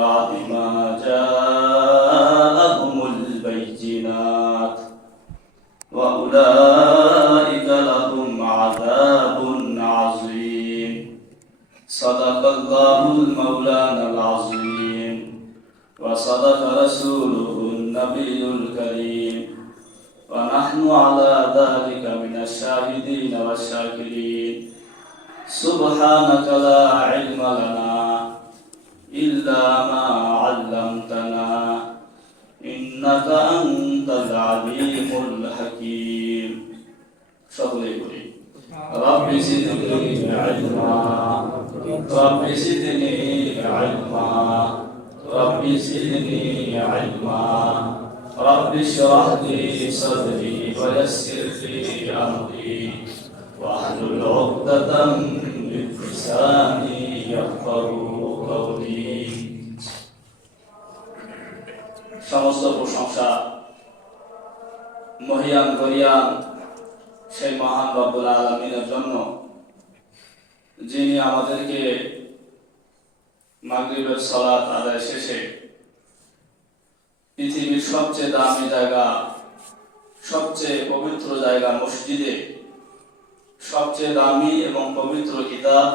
بعد ما جاءهم البينات وأولئك لهم عذاب عظيم صدق الله المولانا العظيم وصدق رسوله النبي الكريم ونحن على ذلك من الشاهدين والشاكرين سبحانك لا علم لنا إلا ما علمتنا إنك أنت العليم الحكيم সকলেই বলি رب زدني علما رب زدني علما رب زدني علما رب اشرح لي صدري ويسر لي أمري واحلل عقدة من لساني يفقهوا قولي সমস্ত প্রশংসা মহিয়ান গরিয়ান সেই মহান রব্বুল আলামিনের জন্য, যিনি আমাদেরকে মাগরিবের সালাত আদায় শেষে পৃথিবীর সবচেয়ে দামি জায়গা, সবচেয়ে পবিত্র জায়গা মসজিদে সবচেয়ে দামি এবং পবিত্র কিতাব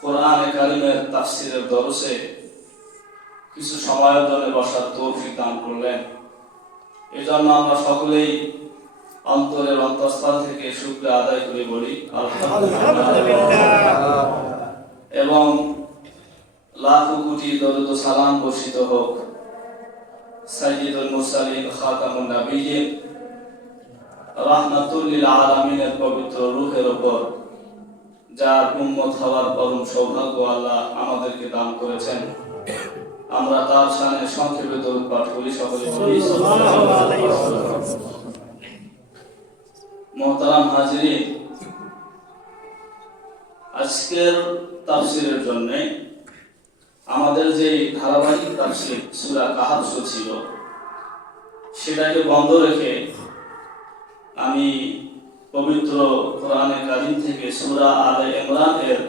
কোরআনে কারিমের তাফসীরের দরসে কিছু সময়ের জন্য বসার তৌফিক দান করলেন। এজন্য আমরা সকলেই অন্তরের অন্তঃস্থল থেকে শুকরিয়া আদায় করে বলি আলহামদুলিল্লাহ, এবং লাখ কোটি দরুদ ও সালাম বর্ষিত হোক সাইয়্যিদুল মুরসালিন খাতামুন নবিয়্যিন রাহমাতুল লিল আলামিনের পবিত্র রূহের উপর, যার উম্মত হওয়ার পরম সৌভাগ্য আল্লাহ আমাদেরকে দান করেছেন। আমরা তার শানে সংক্ষেপে দরুদ পাঠ করি সকলে বলি সাল্লাল্লাহু আলাইহি ওয়াসাল্লাম। মুহতারাম হাজিরিন, আজকের তাফসীরের জন্য আমাদের যে ধারাবাহিক তাফসীর সূরা কাহাফ ছিল সেটাকে বন্ধ রেখে আমি পবিত্র কোরআনে কারীম থেকে সূরা আলে ইমরান এর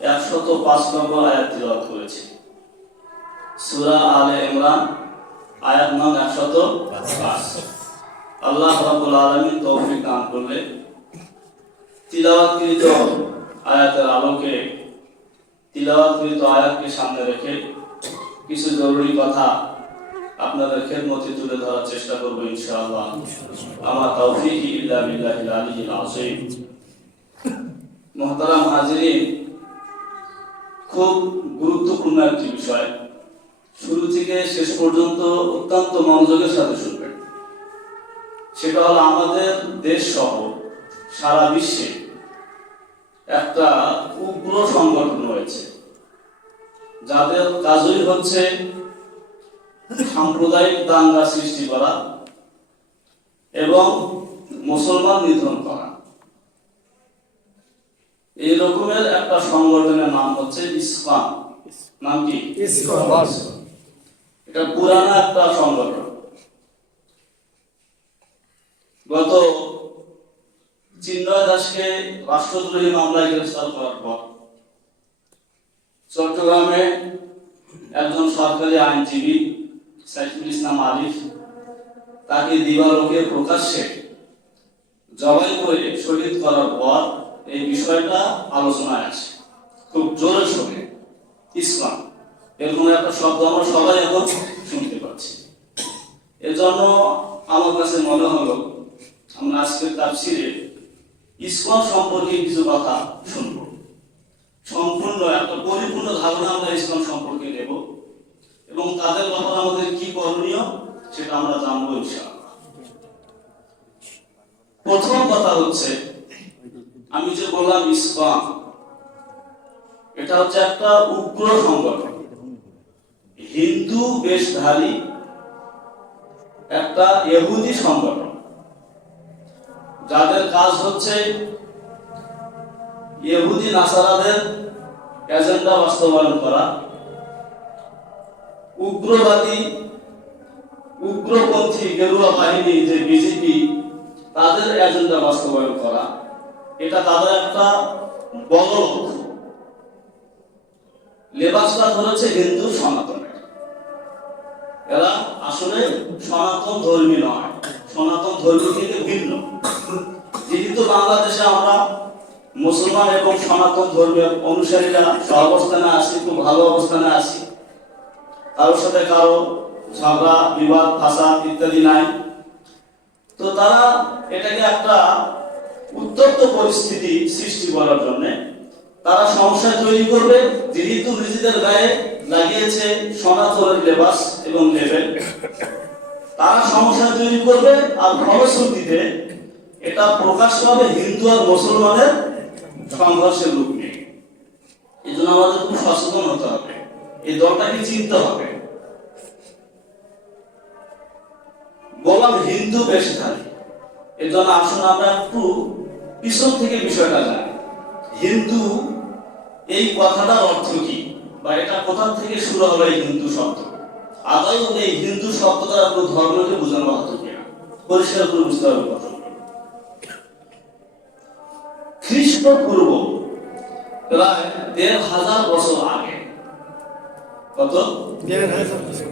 105 নম্বর আয়াত তিলাওয়াত করেছি। সূরা আলে ইমরান আয়াত নং 105। আল্লাহ রাব্বুল আলামিন তৌফিক দান করলে তিলাওয়াতকৃত আয়াতের আলোকে, তিলাওয়াতকৃত আয়াতকে সামনে রেখে কিছু জরুরি কথা আপনাদের খেদমতে তুলে ধরার চেষ্টা করব ইনশাআল্লাহ। আমার তৌফিক ইল্লা বিল্লাহিল আলিয়্যিল আযীম। মুহতারাম হাজিরিন, খুব গুরুত্বপূর্ণ একটি বিষয়, শুরু থেকে শেষ পর্যন্ত অত্যন্ত মনোযোগের সাথে শুনবেন। সেটা হলো আমাদের দেশ সহ সারা বিশ্বে একটা উগ্র সংগঠন রয়েছে, যাদের কাজই হচ্ছে সাম্প্রদায়িক দাঙ্গা সৃষ্টি করা এবং মুসলমান নিধন করা। এই রকমের একটা সংগঠনের নাম হচ্ছে ইসলাম। নাম কি? ইসলাম। এটা পুরানা একটা সংগঠন। গত চিন্ময় দাসকে রাষ্ট্রদ্রোহী মামলায় গ্রেফতার করার পর চট্টগ্রামে একজন সরকারি আইনজীবী সাইফুল ইসলাম আলিফ তাকে দিবালোকে প্রকাশ্যে জবাই করে শহীদ করার পর এই বিষয়টা আলোচনায় আসে খুব জোরের সঙ্গে। ইসলাম এরকম একটা শব্দ আমরা সবাই এখন শুনতে পাচ্ছি। এজন্য আমার কাছে মনে হলো আমরা আজকের তাফসীরে ইসলাম সম্পর্কে কিছু কথা শুনব। সম্পূর্ণ একটা পরিপূর্ণ ধারণা আমরা ইসলাম সম্পর্কে নেব এবং তাদের ব্যাপারে আমাদের কি করণীয় সেটা আমরা জানবো ইনশাআল্লাহ। প্রথম কথা হচ্ছে, আমি যে বললাম ইসলাম, এটা হচ্ছে একটা উগ্র সংগঠন, হিন্দু বেশধারী একটা ইহুদি সংগঠন, যাদের কাজ হচ্ছে ইহুদি নাসারাদের এজেন্ডা বাস্তবায়ন করা, উগ্রবাদী উগ্রপন্থী গেরুয়া বাহিনী যে বিজেপি, তাদের এজেন্ডা বাস্তবায়ন করা। এটা তাদের একটা বড় লক্ষ্য। লেবাসটা ধরেছে হিন্দু সনাতনের। এরা আসলে সনাতন ধর্মী নয়, সনাতন ধর্মী থেকে ভিন্ন। যেহেতু বাংলাদেশে আমরা মুসলমান এবং সনাতন ধর্মের অনুসারীরা সহাবস্থানে আছি, খুব ভালো অবস্থানে আছি, কারোর সাথে কারো ঝগড়া বিবাদ ফাসাদ ইত্যাদি নাই। তো তারা এটাকে একটা উত্তপ্ত পরিস্থিতি সৃষ্টি করার জন্য তারা সমস্যা তৈরি করবে। যেহেতু নিজেদের গায়ে লাগিয়েছে সনাতনের লেবাস এবং লেবেল, তারা সমস্যা তৈরি করবে। আর ফলশ্রুতিতে এটা প্রকাশ পাবে হিন্দু আর মুসলমানের সংঘর্ষের রূপ নিয়ে। এই জন্য আমাদের খুব সচেতন হতে হবে, এই দলটাকে চিনতে হবে। বললাম হিন্দু বেশধারী, এর জন্য আসুন আমরা একটু পিছন থেকে বিষয়টা জানি। হিন্দু এই কথাটার অর্থ কি, বা এটা কোথা থেকে শুরু হলো এই হিন্দু শব্দ? আদৌ এই হিন্দু শব্দটা পুরো ধর্মকে বোঝানো হতো কিনা, পরিষ্কার করে বুঝতে হবে কথা। খ্রিস্টপূর্ব প্রায় ১৫০০ বছর আগে, কত?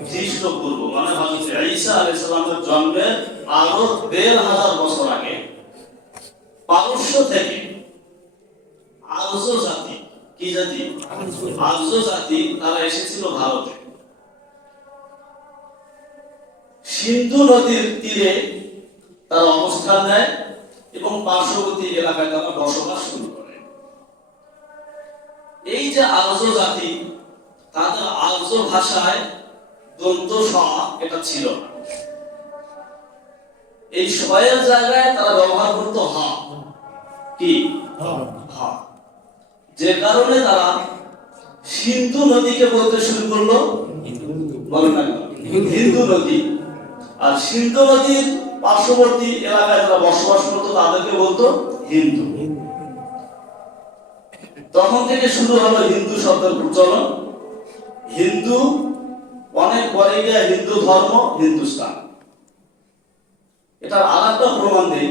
খ্রিস্টপূর্ব মানে হযরত ঈসা আলাইহিস সালামের জন্মের আরো ১৫০০ বছর আগে পারস্য থেকে আর্য জাতি, কি জাতি? আর্য জাতি, তারা এসেছিল ভারতে। সিন্ধু নদীর তীরে তারা অবস্থান নেয় এবং পার্শ্ববর্তী এলাকায় তারা বসবাস শুরু করে। এই যে আর্য জাতি, তাদের আর্য ভাষায় দন্ত স এটা ছিল না। এই শয়ের জায়গায় তারা ব্যবহার করত হ। কি? হ। যে কারণে তারা সিন্ধু নদীকে বলতে শুরু করলো হিন্দু নদী। আর সিন্ধু নদীর পার্শ্ববর্তী এলাকায় যারা বসবাস করতো তাদেরকে বলতো হিন্দু। তখন থেকে শুরু হলো হিন্দু শব্দের প্রচলন। হিন্দু অনেক পরে গিয়ে হিন্দু ধর্ম, হিন্দুস্তান। এটার আর একটা প্রমাণ দেই।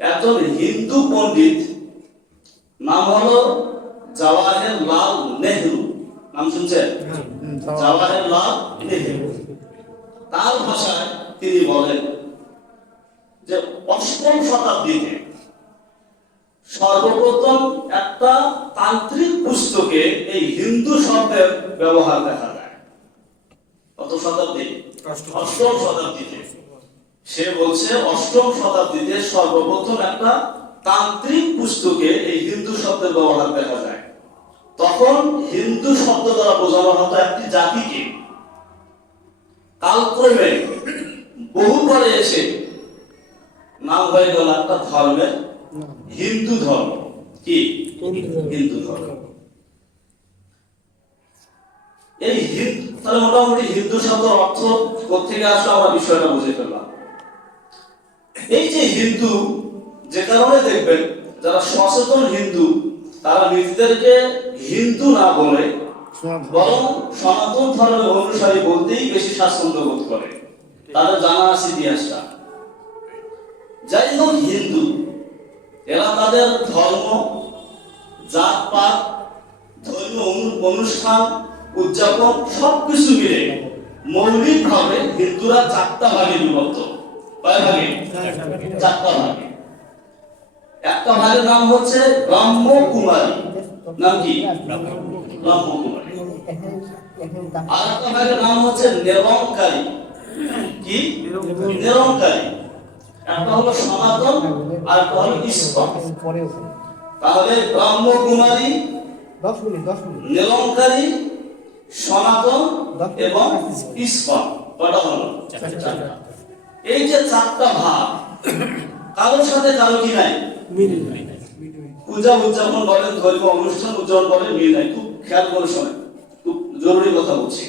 একজন হিন্দু পণ্ডিত, নাম হলো জওয়াহরলাল নেহরু, নাম শুনছেন? জওয়াহরলাল নেহরু। তার ভাষায় তিনি বলেন যে ৮ম শতাব্দীতে সর্বপ্রথম একটা তান্ত্রিক পুস্তকে এই হিন্দু শব্দের ব্যবহার দেখা যায়। কত শতাব্দী? ৮ম শতাব্দীতে। সে বলছে ৮ম শতাব্দীতে সর্বপ্রথম একটা তান্ত্রিক পুস্তকে এই হিন্দু শব্দের ব্যবহার দেখা যায়। তখন হিন্দু শব্দ দ্বারা বোঝানো হতো একটি জাতিকে। কালক্রমে বহু পরে এসে নাম হয়ে গেল একটা ধর্মের, হিন্দু ধর্ম। কি? হিন্দু ধর্ম। এই হিন্দু, তাহলে মোটামুটি হিন্দু শব্দের অর্থ কোথেকে আসলো আমরা বিষয়টা বুঝে ফেললাম। এই যে হিন্দু, যে কারণে দেখবেন যারা সচেতন হিন্দু তারা নিজেদেরকে হিন্দু না বলে বরং সনাতন ধর্মের অনুসারী বলতেই বেশি স্বাচ্ছন্দ্য বোধ করে। তাদের জানা আছে ইতিহাসটা। যাই হোক, হিন্দু এরা তাদের ধর্ম, জাতপাত, ধর্মীয় অনুষ্ঠান, উদযাপন সবকিছু মিলে মৌলিকভাবে হিন্দুরা 4টা ভাগে বিভক্ত। কয় ভাগে? 4টা ভাগে। একটা ভাগের নাম হচ্ছে ব্রহ্মকুমারী। নাম কি? ব্রহ্মকুমারী। আর একটা ভাগের নাম হচ্ছে নিরঙ্কারী। কি? নিরঙ্কারী। একটা হলো সনাতন আর একটা হলো ইস্কন। তাহলে ব্রহ্মকুমারী, নিরঙ্কারী, সনাতন এবং ইস্কন কটা হলো? 4টা। এই যে 4টা ভাগ, কারোর সাথে কারো কি নাই? মিল নাই। পূজা উদযাপন বলেন, ধর্মীয় অনুষ্ঠান উদযাপন বলেন, মিল নাই। খুব খেয়াল করে শোনেন, খুব জরুরি কথা বলছি।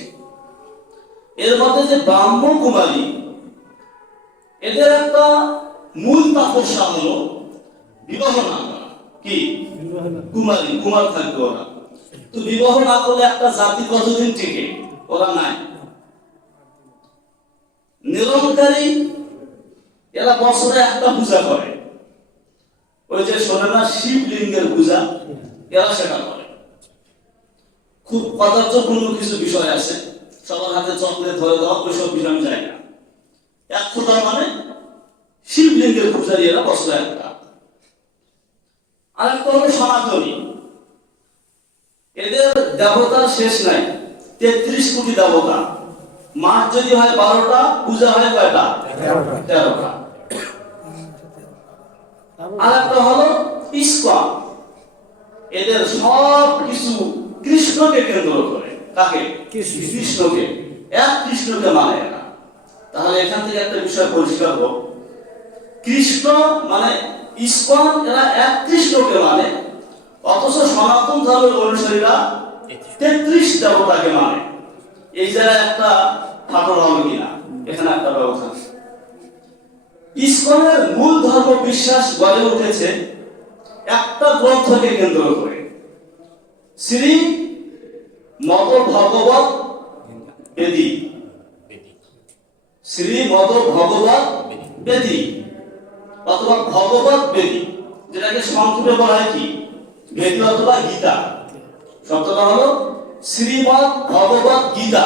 এর মধ্যে যে ব্রহ্মকুমারী, এদের একটা মূল তপস্যা হলো বিবাহ না করা। কি? কুমারী, কুমার থাকবে ওরা। তো বিবাহ না করলে একটা জাতি কতদিন টিকে? ওরা নাই। নিরঙ্কারী, এরা বছরে একটা পূজা করে। ওই যে শোনে না শিবলিঙ্গের পূজা, এরা সেটা করে। খুব পদার্থপূর্ণ কিছু বিষয় আছে, সবার হাতে চকলেট ধরে দেওয়া ওইসব বিষয় আমি যাই না। এক খোদা মানে শিবলিঙ্গের পূজারী এরা বছর একটা। আরেকটা হলো সনাতনী, এদের দেবতার শেষ নাই, 33 কোটি দেবতা। মাস যদি হয় 12টা, পূজা হয় কয়টা? 13টা। আরেকটা হলো ইসকন, এদের সব কিছু কৃষ্ণকে কেন্দ্র করে। কাকে? কৃষ্ণকে। এক কৃষ্ণকে মানে এরা। তাহলে এখান থেকে একটা বিষয় পরিষ্কার হোক, কৃষ্ণ মানে ইসকন এরা এক কৃষ্ণকে মানে, অথচ সনাতন ধর্মের অনুসারীরা 33 দেবতাকে মানে। এই জায়গায় একটা ফাটল হবে কিনা এখানে একটা ব্যবস্থা। ইসকনের মূল ধর্ম বিশ্বাস গড়ে উঠেছে একটা গ্রন্থকে কেন্দ্র করে, শ্রী মদ ভগবত বেদী। শ্রী মদ ভগবত বেদী অথবা ভগবত বেদী, যেটাকে সংক্ষেপে বলা হয় কি? বেদী অথবা গীতা। শব্দটা হলো শ্রীমদ ভগবত গীতা,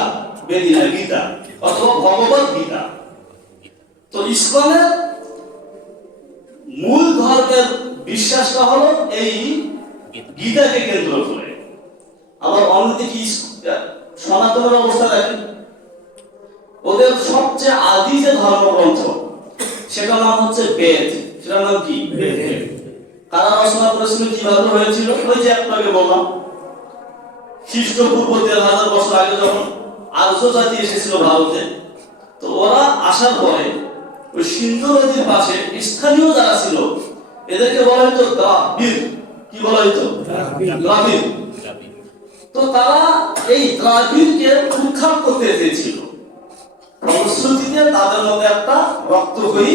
বেদী না গীতা, অথবা ভগবত গীতা। তো ইসকনের মূল ধর্মের বিশ্বাসটা হলো এই গীতাকে কেন্দ্র করে। আবার অন্যদিকে সনাতনের অবস্থা দেখেন, ওদের সবচেয়ে আদি যে ধর্মগ্রন্থ সেটার নাম হচ্ছে বেদ। সেটার নাম কি? বেদ। কারা রচনা করেছিল, কিভাবে হয়েছিল? ওই যে আপনাকে বললাম, খ্রিস্টপূর্ব 1000 বছর আগে যখন আর্য জাতি এসেছিল ভারতে, তো ওরা আসার পরে ওই সিন্ধু নদীর পাশে স্থানীয় যারা ছিল এদেরকে বলা হতো দ্রাবিড়। কি বলা হতো? দ্রাবিড়। তো তারা এই দ্রাবিড়কে উৎখাত করতে চেয়েছিল। ফলশ্রুতিতে তাদের মধ্যে একটা রক্তক্ষয়ী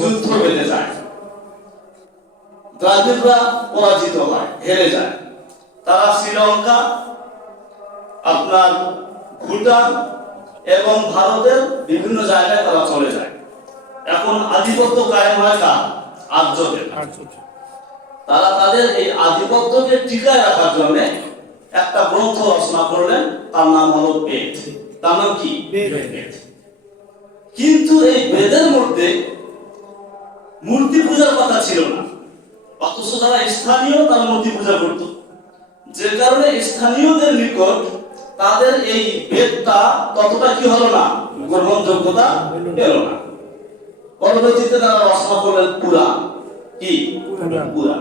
যুদ্ধ বেঁধে যায়, দ্রাবিড়রা পরাজিত হয়, হেরে যায়। তারা শ্রীলঙ্কা, আপনার ভুটান এবং ভারতের বিভিন্ন জায়গায় তারা চলে যায়। এখন আধিপত্য কায়েম হয় কার? আর্যদের। তারা তাদের এই আধিপত্যকে টিকায় রাখার জন্য একটা গ্রন্থ রচনা করলেন, তার নাম হলো বেদ। তার নাম কি? বেদ। কিন্তু এই বেদের মধ্যে মূর্তি পূজার কথা ছিল না, অথচ যারা স্থানীয় তারা মূর্তি পূজা করত। যে কারণে স্থানীয়দের নিকট তাদের এই বেদটা ততটা কি হলো না, গ্রহণযোগ্যতা পেল না। পরবর্তীতে তারা রচনা করলেন পুরাণ। কি? পুরাণ।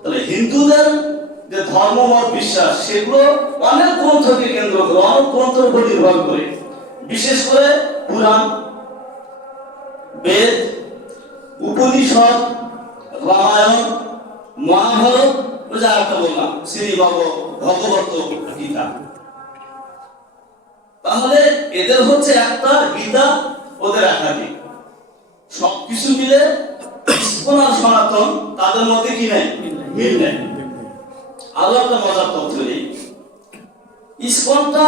তাহলে হিন্দুদের যে ধর্মমত বিশ্বাস সেগুলো অনেক গ্রন্থকে কেন্দ্র করে, অনেক গ্রন্থের উপর নির্ভর করে, বিশেষ করে পুরাণ, বেদ, উপনিষদ, রামায়ণ, মহাভারত, ওই যে একটা বললাম শ্রী ভগবত গীতা। তাহলে এদের হচ্ছে একটা গীতা, ওদের একাধিক। সবকিছু মিলে ইসকন আর সনাতন তাদের মধ্যে কি নাই? মিল নাই। আরো একটা মজার তথ্য নেই, ইসকনটা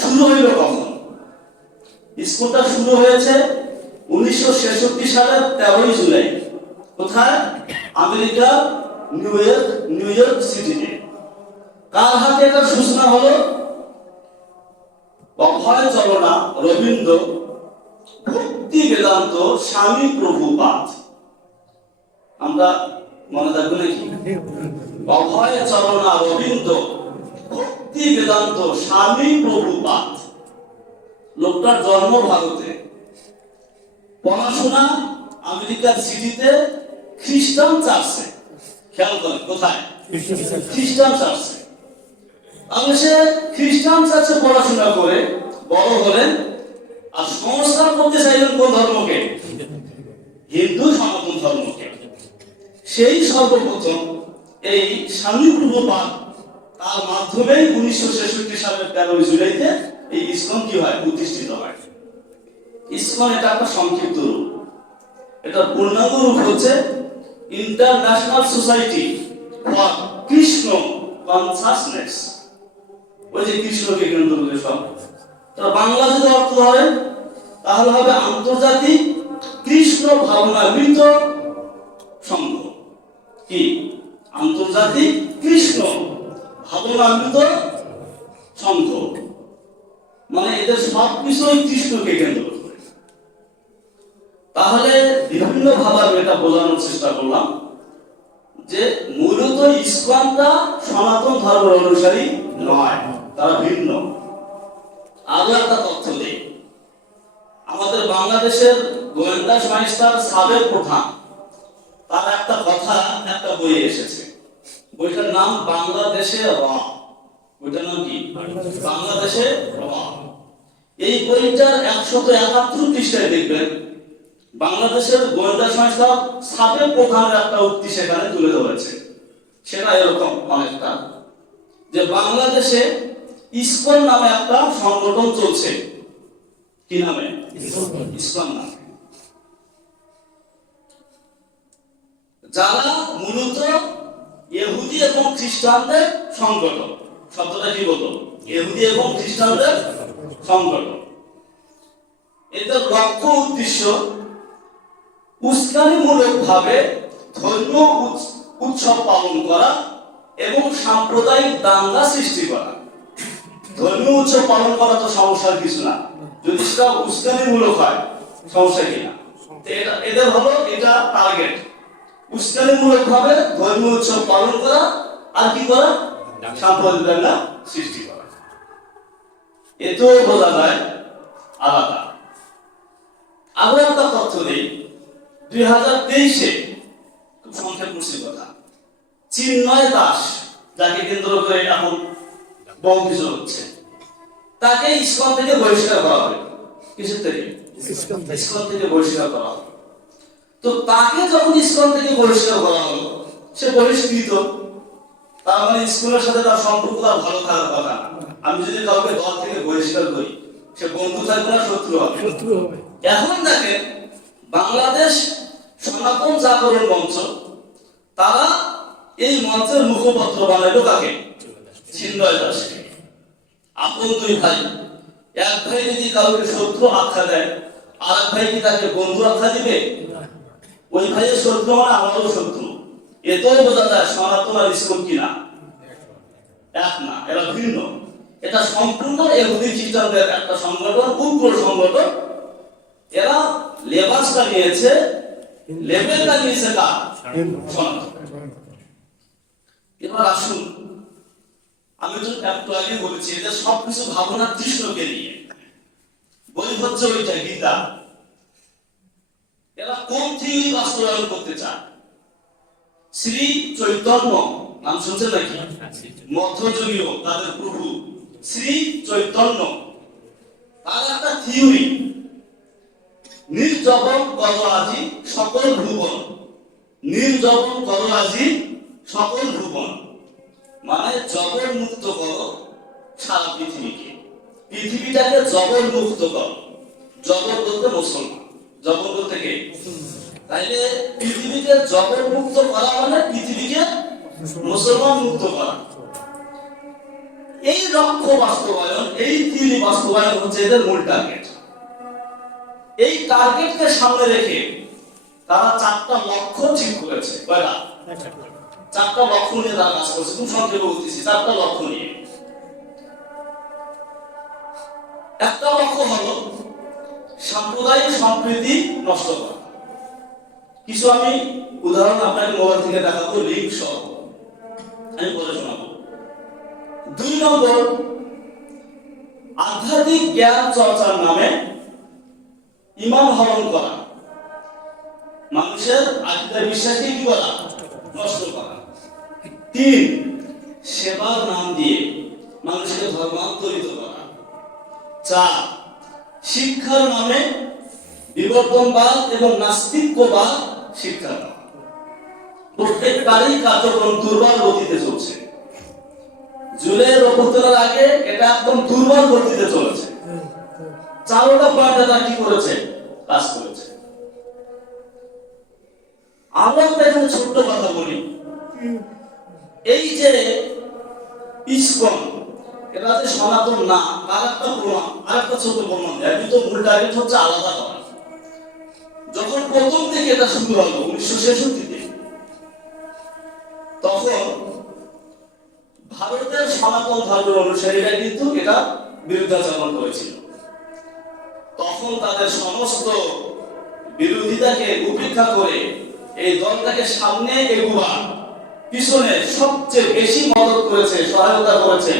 শুরু হইল কখন? ইসকনটা শুরু হয়েছে 1966 সালের 13 জুলাই। কোথায়? আমেরিকা, নিউ ইয়র্ক সিটিতে। কার হাতে এটার সূচনা হলো? অভয় চরণা রবীন্দ্র ভক্তি বেদান্ত স্বামী প্রভুপাদ। আমরা মনে রাখবো নাকি? অভয় চরণা রবীন্দ্র ভক্তি বেদান্ত স্বামী প্রভুপাদ। লোকটার জন্ম ভারতে, পড়াশোনা আমেরিকার সিটিতে খ্রিস্টান চার্চে। খেয়াল করেন কোথায়? খ্রিস্টান চার্চে। তাহলে সে খ্রিস্টান চার্চে পড়াশোনা করে বড় হলেন, আর সংস্কার করতে চাইলেন কোন ধর্মকে? হিন্দু সনাতন ধর্মকে। সেই সর্বপ্রথম এই স্বামী প্রভুপাদ, তার মাধ্যমে 1966 সালের 13 জুলাইতে এই ইসকন কি হয়? প্রতিষ্ঠিত হয়। ইসকন এটা একটা সংক্ষিপ্ত রূপ, এটা পূর্ণাঙ্গ রূপ হচ্ছে international society for Krishna consciousness. ওই যে কৃষ্ণকে কেন্দ্র করে সব। তারা বাংলা যদি অর্থ ধরেন তাহলে হবে আন্তর্জাতিক কৃষ্ণ ভাবনামৃত সংঘ। কি? আন্তর্জাতিক কৃষ্ণ ভাবনামৃত সংঘ, মানে এদের সবকিছুই কৃষ্ণকে কেন্দ্র করে। তাহলে বিভিন্ন ভাবে আমি এটা বোঝানোর চেষ্টা করলাম যে মূলত ইসকনটা সনাতন ধর্মের অনুসারী নয়, তারা ভিন্ন। আরো একটা তথ্য দেই, আমাদের বাংলাদেশের গোয়েন্দা সংস্থার সাবেক প্রধান, তার একটা কথা একটা বইয়ে এসেছে, বইটার নাম বাংলাদেশে র। বইটার নাম কি? বাংলাদেশে র। এই বইটার 171 পৃষ্ঠায় দেখবেন বাংলাদেশের গোয়েন্দা সংস্থার সাবেক প্রধানের একটা উক্তি সেখানে তুলে ধরেছে। সেটা এরকম অনেকটা যে বাংলাদেশে ইসকন নামে একটা সংগঠন চলছে। কি নামে? ইসকন নামে। যারা মূলত ইহুদি এবং খ্রিস্টানদের সংগঠন। শব্দটা কি বলতো? ইহুদি এবং খ্রিস্টানদের সংগঠন। এদের লক্ষ্য উদ্দেশ্য উস্কানিমূলক ভাবে ধর্মীয় উৎসব পালন করা এবং সাম্প্রদায়িক দাঙ্গা সৃষ্টি করা। ধর্মীয় উৎসব পালন করা তো সমস্যার কিছু না, যদি সেটা উস্কানিমূলক হয় সমস্যা কিনা। এদের হলো এটা টার্গেট, উস্কানিমূলক ভাবে ধর্মীয় উৎসব পালন করা আর কি করা? সাম্প্রদায়িক দাঙ্গা সৃষ্টি করা। এতেও বোঝা যায় আলাদা। আরো একটা তথ্য নেই, 2023-এ খুব সংক্ষেপ করছি কথা, চিন্ময় দাস, যাকে কেন্দ্র করে এখন বহু কিছু হচ্ছে, তাকে ইসকন থেকে বহিষ্কার করা হবে। কিসের থেকে? ইসকন থেকে বহিষ্কার করা হবে। তো তাকে যখন ইসকন থেকে বহিষ্কার করা হলো, সে বহিষ্কৃত, তার মানে ইসকনের সাথে তার সম্পর্ক তার ভালো থাকার কথা না। আমি যদি কাউকে দল থেকে বহিষ্কার করি, সে বন্ধু থাকবে না শত্রু হবে? এখন দেখেন বাংলাদেশ সনাতন জাগরণ মঞ্চ, তারা এই মঞ্চের মুখপত্র বানাইলো কাকে? চিন্ময় দাসকে। আপন দুই ভাই, এক ভাই যদি কাউকে শত্রু আখ্যা দেয়, আর এক ভাই কি তাকে বন্ধু আখ্যা দিবে? ওই ভাইয়ের শত্রু মানে আমারও শত্রু। এতেও বোঝা যায় সনাতন আর ইসকন কিনা এক না, এরা ভিন্ন। এটা সম্পূর্ণ ইহুদি খ্রিস্টানদের একটা সংগঠন, উগ্র সংগঠন। এরা লেবাসটা নিয়েছে, লেবেলটা নিয়েছে কার? সনাতন। এবার আসুন, আমি তো একটু আগে বলেছি এদের সবকিছু ভাবনা কৃষ্ণকে নিয়ে। বই হচ্ছে ওইটা গীতা। এরা কোন থিওরি বাস্তবায়ন করতে চায়? শ্রী চৈতন্য নাম শুনছেন নাকি? মধ্যযুগীয় তাদের প্রভু শ্রী চৈতন্য, তার একটা থিওরি, নির্জবন করো আজি সকল ভুবন। নির্জবন করো আজি সকল ভুবন মানে জবর মুক্ত করো সারা পৃথিবীকে, পৃথিবীটাকে জবর মুক্ত করো। জবর বলতে মুসলমান, জবর বলতে কে? তাইলে পৃথিবীকে জবর মুক্ত করা মানে পৃথিবীকে মুসলমান মুক্ত করা। এই লক্ষ্য বাস্তবায়ন, এই থিওরি বাস্তবায়ন হচ্ছে এদের মূল টার্গেট। এই টার্গেটকে সামনে রেখে তারা 4টা লক্ষ্য ঠিক করেছে। কয়টা? 4টা লক্ষ্য নিয়ে তারা কাজ করছে। খুব সংক্ষেপে বলতেছি, 4টা লক্ষ্য নিয়ে। একটা লক্ষ্য হলো সাম্প্রদায়িক সম্প্রীতি নষ্ট করা। কিছু আমি উদাহরণ আপনাকে মোবাইল থেকে দেখাবো, লিঙ্ক সহ আমি বলে শোনাবো। 2 নম্বর, আধ্যাত্মিক জ্ঞান চর্চার নামে ঈমান হরণ করা, মানুষের আকীদা বিশ্বাসকে কি করা? নষ্ট করা। 3, সেবার নাম দিয়ে মানুষকে ধর্মান্তরিত করা। 4, শিক্ষার নামে বিবর্তনবাদ এবং নাস্তিক্যবাদ শিক্ষা দেওয়া। প্রত্যেকবারই কার্যক্রম দুর্বল গতিতে চলছে। জুলাইয়ের অভ্যুত্থানের আগে এটা একদম দুর্বল গতিতে চলেছে। 4টা পয়েন্টে তারা কি করেছে? কাজ করেছে। আমরা এখানে ছোট্ট কথা বলি, এই যে ইসকন, এটা যে সনাতন না, তার একটা প্রমাণ, আর একটা ছোট প্রমাণ দেয়। কিন্তু মূল টার্গেট হচ্ছে আলাদা করা। যখন প্রথম থেকে এটা শুরু হলো 1966-তে, তখন ভারতের সনাতন ধর্মের অনুসারীরা কিন্তু এটা বিরুদ্ধাচরণ করেছিল। তখন তাদের সমস্ত বিরোধিতাকে উপেক্ষা করে এই দলটাকে সামনে এগোবার পিছনে সবচেয়ে বেশি মদত করেছে, সহায়তা করেছে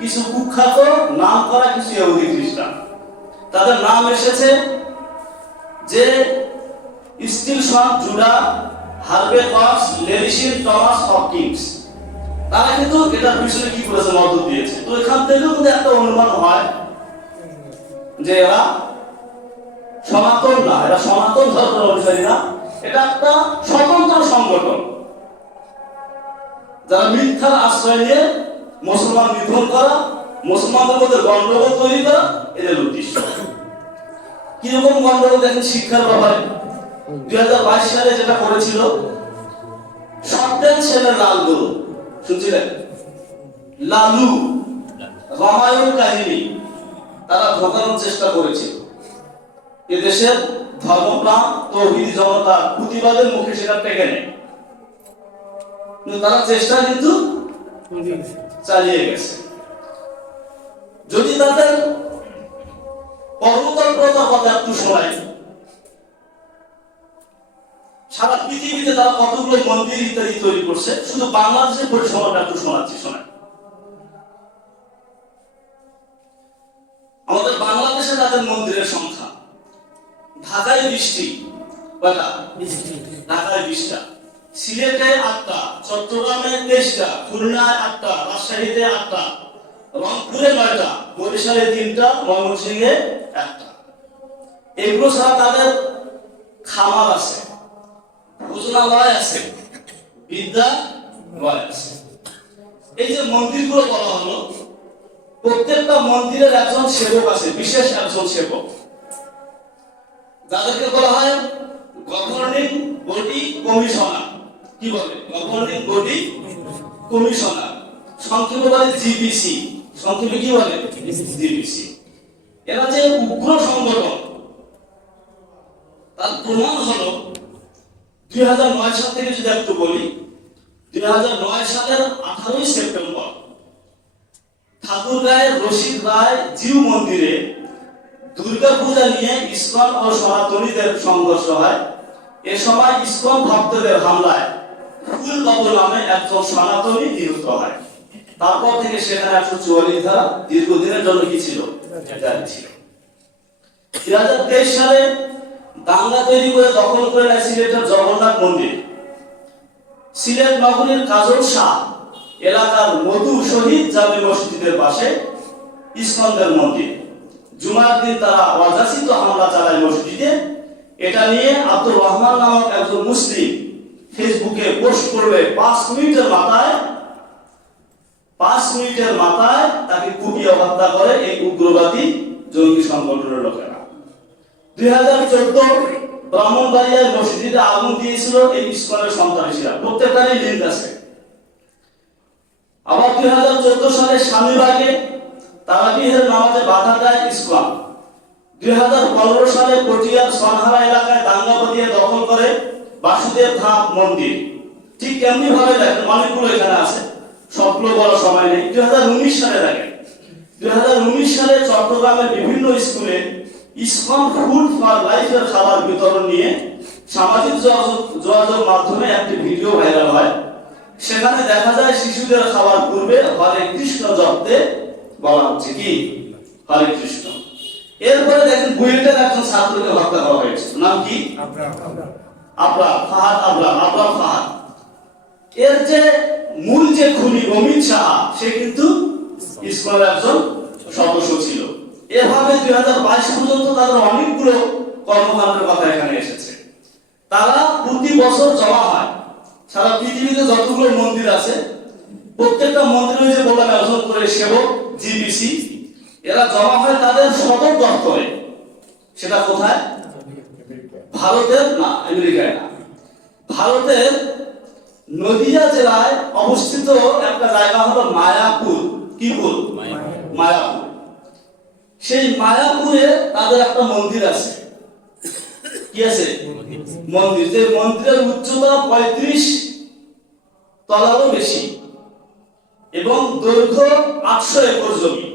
কিছু কুখ্যাত নাম করা কিছু ইহুদি খ্রিস্টান। তাদের নাম এসেছে যে স্টিলসন, জুডা, হার্ভে কক্স, লেরিসিন, টমাস হপকিন্স। তারা কিন্তু এটার পিছনে কি করেছে, মদত দিয়েছে। তো এখান থেকেও কিন্তু একটা অনুমান হয় যে এরা সনাতন না, এরা সনাতন ধর্মের অনুসারী না, এটা একটা স্বতন্ত্র সংগঠন যারা মিথ্যার আশ্রয় নিয়ে মুসলমান নিধন করা, মুসলমানদের মধ্যে গন্ডগোল তৈরি করা এদের উদ্দেশ্য। কিরকম গন্ডগোল দেখেন শিক্ষার ব্যাপারে 2022 সালে যেটা করেছিল, সন্তান ছেলে লাল গরু, শুনছিলেন? লালু রামায়ণ কাহিনী তারা ঢোকানোর চেষ্টা করেছিল। এদেশের ধর্মপ্রাণ তৌহিদি জনতা প্রতিবাদের মুখে সেটা টেকে নেয়, কিন্তু তারা চেষ্টা কিন্তু চালিয়ে গেছে। যদি তাদের কর্মতৎপরতার কথা একটু শোনাই, সারা পৃথিবীতে তারা কতগুলো মন্দির ইত্যাদি তৈরি করছে, শুধু বাংলাদেশের পরিসংখ্যানটা একটু শোনাচ্ছি, শোনাই। আমাদের বাংলাদেশে তাদের মন্দিরের সংখ্যা, ঢাকায় 20টি, ঢাকায় 20টা, সিলেটে 8টা, চট্টগ্রামে 23টা, খুলনায় 8টা, রাজশাহীতে 8টা, রংপুরে 9টা, বরিশালে 3টা, ময়মনসিংহে 1টা। এগুলো ছাড়া তাদের খামার আছে, ভোজনালয় আছে, বিদ্যালয় আছে। এই যে মন্দিরগুলো বলা হলো, প্রত্যেকটা মন্দিরের একজন সেবক আছে, বিশেষ একজন সেবক, যাদেরকে বলা হয় গভর্নিং বডি কমিশনার। কি বলে? গভর্নিং বডি কমিশনার, সংক্ষেপে বলে জিবিসি। সংক্ষেপে কি বলে? জিবিসি। এরা যে উগ্র সংগঠন, তার প্রমাণ হলো 2009 সাল থেকে যদি একটু বলি, 2009 সালের 18 সেপ্টেম্বর ঠাকুরগাঁয়ের রশিদ রায় জিউ মন্দিরে দুর্গা পূজা নিয়ে ইসকন ও সনাতনীদের সংঘর্ষ হয়। এ সময় ইসকন ভক্তদের হামলায় ফুলবাবু নামে একজন সনাতনী নিহত হয়। তারপর থেকে সেখানে 144 ধারা দীর্ঘদিনের জন্য কি ছিল? জারি ছিল। 2023 সালে দাঙ্গা তৈরি করে দখল করে নেয় সিলেটের জগন্নাথ মন্দির। সিলেট নগরীর কাজল শাহ এলাকার মধু শহীদ জামে মসজিদের পাশে ইসকনের মন্দির। জুমার দিন তারা অযাচিত হামলা চালায় মসজিদে। এটা নিয়ে আব্দুর রহমান নামক একজন মুসলিম ফেসবুকে পোস্ট করলে 5 মিনিটের মাথায় তাকে কুপিয়ে হত্যা করে এই উগ্রবাদী জঙ্গি সংগঠনের লোকেরা। 2014 ব্রাহ্মণবাড়িয়ার মসজিদে আগুন দিয়েছিল এই ইসকনের সন্ত্রাসীরা, প্রত্যেকটারই লিঙ্ক আছে। আবার 2014 সালে স্বামীবাগে তারাবিহের নামাজে বাধা দেয় ইসকন। 2015 সালে পটিয়ার সনহারা এলাকায় দাঙ্গা বাঁধিয়ে দখল করে বাসুদেব ধাম মন্দির। ঠিক এমনি ভাবে দেখেন অনেকগুলো এখানে আছে, সবগুলো বলার সময় নেই। 2019 সালে দেখেন, 2019 সালে চট্টগ্রামের বিভিন্ন স্কুলে ইসকন ফুড ফর লাইফের খাবার বিতরণ নিয়ে সামাজিক যোগাযোগ মাধ্যমে একটি ভিডিও ভাইরাল হয়। সেখানে দেখা যায় শিশুদের খাবার পূর্বে হরে কৃষ্ণ জপতে বলা হচ্ছে। কি? হরে কৃষ্ণ। এরপরে দেখেন বুয়েটের একজন ছাত্রকে হত্যা করা হয়েছে, নাম কি? আবরার ফাহাদ। এর যে মূল যে খুনি অমিত শাহ, সে কিন্তু ইসকনের একজন সদস্য ছিল। এভাবে 2022 পর্যন্ত তাদের অনেকগুলো কর্মকাণ্ডের কথা এখানে এসেছে। তারা প্রতি বছর জমা হয়, সারা পৃথিবীতে যতগুলো মন্দির আছে প্রত্যেকটা মন্দিরে যে বললাম একজন করে সেবক জিবিসি, এরা জমা হয় তাদের সদর দপ্তরে। সেটা কোথায়? ভারতের না, আমেরিকায় না, ভারতের নদিয়া জেলায় অবস্থিত একটা জায়গা হলো মায়াপুর। কি পুর? মায়াপুর। সেই মায়াপুরে তাদের একটা মন্দির আছে। কি আছে? মন্দির। যে মন্দিরের উচ্চতা 35 তলারও বেশি। এবং দৈর্ঘ্য 800 একর জমি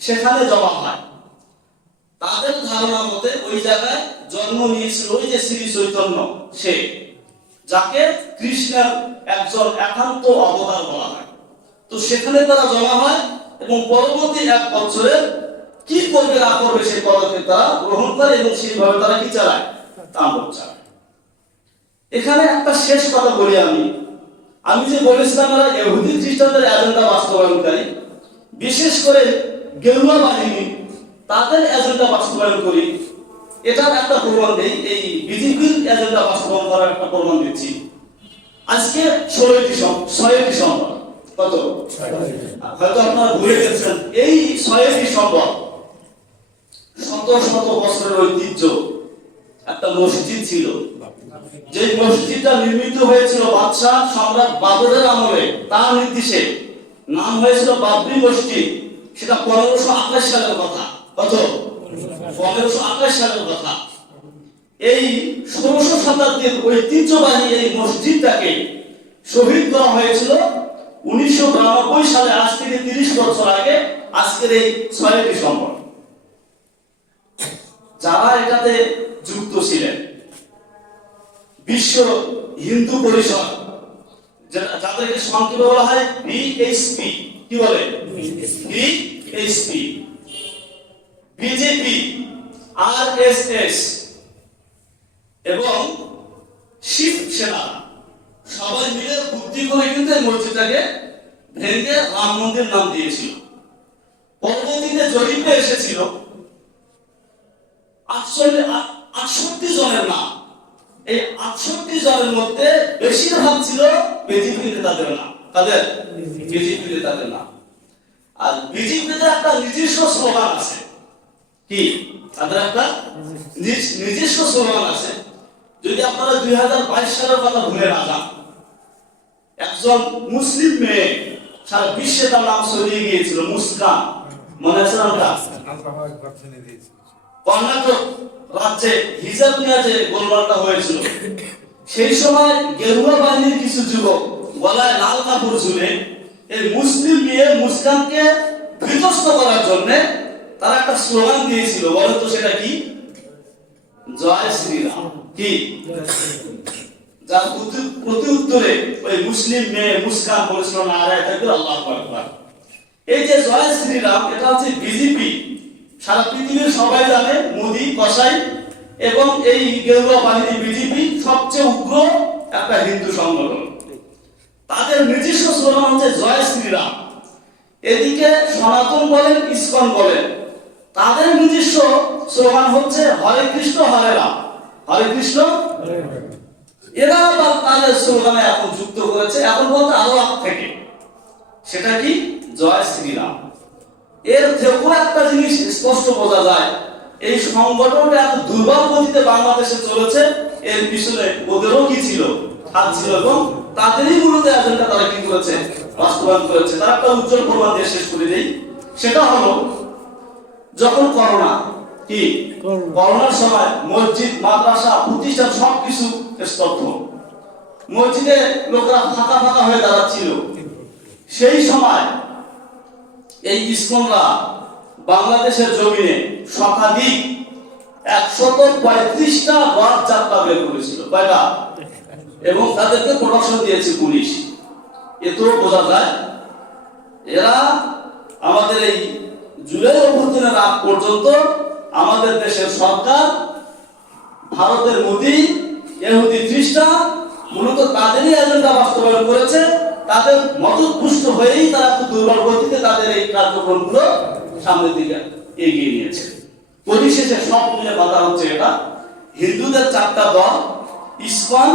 সেখানে জমা হয়। তাদের ধারণা মতে ওই জায়গায় জন্ম নিয়েছিল ওই যে শ্রী চৈতন্য, সে যাকে কৃষ্ণের একজন একান্ত অবতার বলা হয়। তো সেখানে তারা জমা হয় এবং পরবর্তী 1 বছরে কি করবে না করবে সেই পদক্ষেপ তারা গ্রহণ করে এবং সেইভাবে তারা কি চালায়, তাণ্ডব চালায়। এখানে একটা শেষ কথা বলি আমি যে বলেছিলাম এরা ইহুদি খ্রিস্টানদের এজেন্ডা বাস্তবায়নকারী, বিশেষ করে গেরুয়া বাহিনী তাদের এজেন্ডা বাস্তবায়ন করি, এটার একটা প্রমাণ দেই। এই বিজেপির এজেন্ডা বাস্তবায়ন করার একটা প্রমাণ দিচ্ছি। আজকে 6ই ডিসেম্বর, কত হয়তো আপনারা ভুলে গেছেন, এই 6ই ডিসেম্বর শত শত বছরের ঐতিহ্য একটা মসজিদ ছিল, যে মসজিদটা নির্মিত হয়েছিল বাদশাহ সম্রাট বাবরের আমলে, তার নির্দেশে নাম হয়েছিল বাবরি মসজিদ। সেটা 1528 সালের কথা। কত? 1528 সালের কথা। এই 16শ শতাব্দীর ঐতিহ্যবাহী এই মসজিদটাকে শহীদ করা হয়েছিল 1992 সালে, আজ থেকে 30 বছর আগে, আজকের এই 6ই ডিসেম্বর। যারা এটাতে যুক্ত ছিলেন, বিশ্ব হিন্দু পরিষদ, যাদেরকে সংক্ষেপে বলা হয় বিএইচপি, কি বলে? বিএইচপি, বিজেপি, আরএসএস এবং শিবসেনা সবাই মিলে বুদ্ধি করে কিন্তু এই মসজিদটাকে ভেঙে রাম মন্দির নাম দিয়েছিল। পরবর্তীতে জরিপে এসেছিল 68 জনের নাম। এই 68 জনের মধ্যে বেশিরভাগ ছিল বিজেপি নেতাদের নাম। তাদের বিজেপি নেতাদের নাম। আর বিজেপিতে একটা নিজস্ব স্লোগান আছে। কি? তাদের একটা নিজস্ব স্লোগান আছে। যদি আপনারা 2022 সালের কথা ভুলে না যান, একজন মুসলিম মেয়ে সারা বিশ্বে তার নাম ছড়িয়ে গিয়েছিল, মুস্কান। মনে আছে নামটা? কর্ণাটক রাজ্যে হিজাব নিয়ে যে গোলমালটা হয়েছিল, সেই সময় গেরুয়া বাহিনীর কিছু যুবক গলায় লাল কাপড় ঝুলে এই মুসলিম মেয়ে মুস্কানকে বিধ্বস্ত করার জন্য তারা একটা স্লোগান দিয়েছিল। বলেন তো সেটা কি? জয় শ্রীরাম। কি? যার প্রতি উত্তরে ওই মুসলিম মেয়ে মুস্কান বলেছিল নারায়ে তাকবীর, আল্লাহু আকবার। এই যে জয় শ্রীরাম, এটা হচ্ছে বিজেপি, সারা পৃথিবীর সবাই জানে, মোদি, কসাই এবং এই গেরুয়া বাহিনী বিজেপি সবচেয়ে উগ্র একটা হিন্দু সংগঠন। তাদের নিজস্ব স্লোগান হচ্ছে জয় শ্রীরাম। এদিকে সনাতন বলেন, ইসকন বলেন, তাদের নিজস্ব স্লোগান হচ্ছে হরে কৃষ্ণ হরে রাম, হরে কৃষ্ণ। এরা আবার তাদের স্লোগানে এখন যুক্ত করেছে, এখন বলতে আরো আগ থেকে, সেটা কি? জয় শ্রীরাম। এর থেকেও একটা জিনিস স্পষ্ট বোঝা যায়, এই সংগঠনটা এত দুর্বল গতিতে বাংলাদেশে চলেছে, এর পিছনে ওদেরও কি ছিল? হাত ছিল, এবং তাদেরই মূলত এজেন্ডা তারা কি করেছে? বাস্তবায়ন করেছে। তারা একটা উজ্জ্বল প্রমাণ দিয়ে শেষ করে দেই। সেটা হলো যখন করোনা, কি করোনার সময় মসজিদ, মাদ্রাসা, প্রতিষ্ঠান সবকিছু স্তব্ধ, মসজিদে লোকরা ফাঁকা ফাঁকা হয়ে দাঁড়াচ্ছিল, সেই সময় এই ইসকনরা বাংলাদেশের জমিনে শতাধিক 135টা রথ যাত্রা বের করেছিল। কয়টা? এবং তাদেরকে প্রোটেকশন দিয়েছে পুলিশ। এত বোঝা যায় এরা আমাদের এই জুলাই অভ্যুত্থানের আগ পর্যন্ত আমাদের দেশের সরকার, ভারতের মোদি, ইহুদি খ্রিস্টান মূলত তাদেরই এজেন্ডা বাস্তবায়ন করেছে। তাদের মতপুষ্ট হয়েই তারা খুব দুর্বল গতিতে তাদের এই কার্যক্রমগুলো সামনের দিকে এগিয়ে নিয়েছে। পরিশেষে সব মিলে কথা হচ্ছে এটা, হিন্দুদের 4টা দল, ইসকন,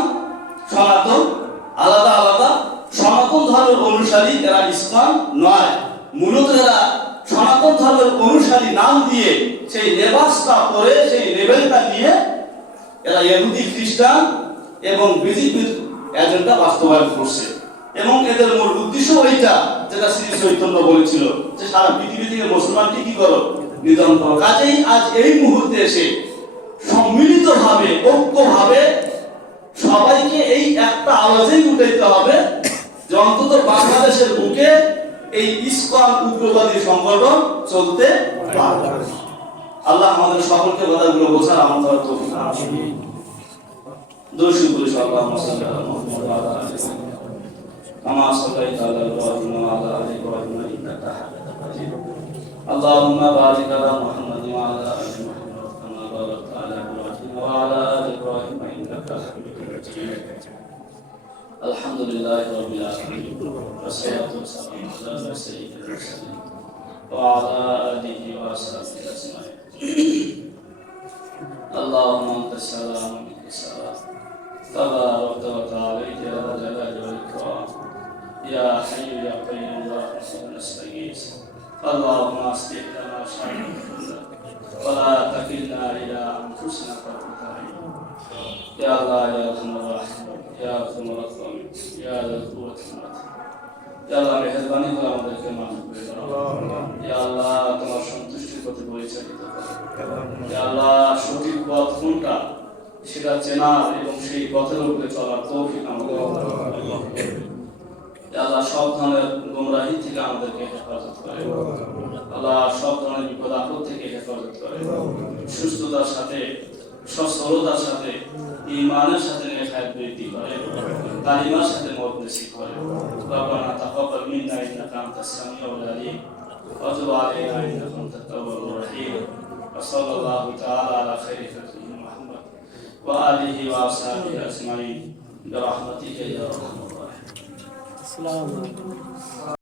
সনাতন, আলাদা আলাদা। সনাতন ধর্মের অনুসারী এরা ইসকন নয়, মূলত এরা সনাতন ধর্মের অনুসারী নাম দিয়ে সেই লেবাসটা পরে, সেই লেবেলটা নিয়ে এরা ইহুদি, খ্রিস্টান এবং বিজেপির এজেন্ডা বাস্তবায়ন করছে। এবং এদের মূল উদ্দেশ্য ওইটা, যেটা শ্রী চৈতন্য বলেছিল যে সারা পৃথিবী থেকে মুসলমানকে কি করো? নিধন করো। কাজেই আজ এই মুহূর্তে এসে সম্মিলিতভাবে, ঐক্যভাবে সবাইকে এই একটা আওয়াজেই উঠাইতে হবে যে অন্তত বাংলাদেশের বুকে এই ইসকন উগ্রবাদী সংগঠন চলতে পারবে। আল্লাহ আমাদের সকলকে কথাগুলো বোঝার আমল করার তৌফিক দান করুন। দোষী পুলিশ আল্লাহ كما صليت على ابراهيم وعلى ال ابراهيم انك حميد مجيد اللهم بارك على محمد وعلى ال محمد كما باركت على ابراهيم وعلى ال ابراهيم انك حميد مجيد الحمد لله رب العالمين والصلاه والسلام على سيد المرسلين وعلى اله وصحبه اجمعين اللهم انت السلام ومنك السلام تبارك وتعالى يا ذا الجلال والاكرام يا حي يا قيوم لا نستغيث اللهم اصلح لنا شأننا كله ولا تكلنا الى انفسنا طرفة عين يا الله يا ارحم الراحمين يا ارحم الراحمين يا ذا القوة المتين يا الله মেহেরবানি করে আমাদেরকে মাফ করে দাও ইয়া আল্লাহ তোমার সন্তুষ্টির পথে পরিচালিত করো ইয়া আল্লাহ সঠিক পথ কোনটা সেটা চেনার এবং সেই পথের উপরে চলার তৌফিক আমাদের দাও আল্লাহ সব ধরনের গোমরাহি থেকে আমাদেরকে হেফাজত করে আল্লাহ সব ধরনের বিপদ আপদ থেকে হেফাজত করে সুস্থতার সাথে সচ্ছলতার সাথে ঈমানের সাথে নেখায় বৃদ্ধি করে তালিমার সাথে মত নসিব করে রব্বানা তাকাব্বাল মিন্না ইন্নাকা আনতাস সামিউল আলিম ওয়া তুব আলাইনা ইন্নাকা আনতাত তাওয়াবুর রহিম ওয়া সাল্লাল্লাহু তাআলা আলা খাইরি খালকিহি মুহাম্মদ ওয়া আলিহি ওয়া আসহাবিহি আজমাইন বিরহমাতিকা ইয়া আরহামার রাহিমিন। আসসালামু আলাইকুম।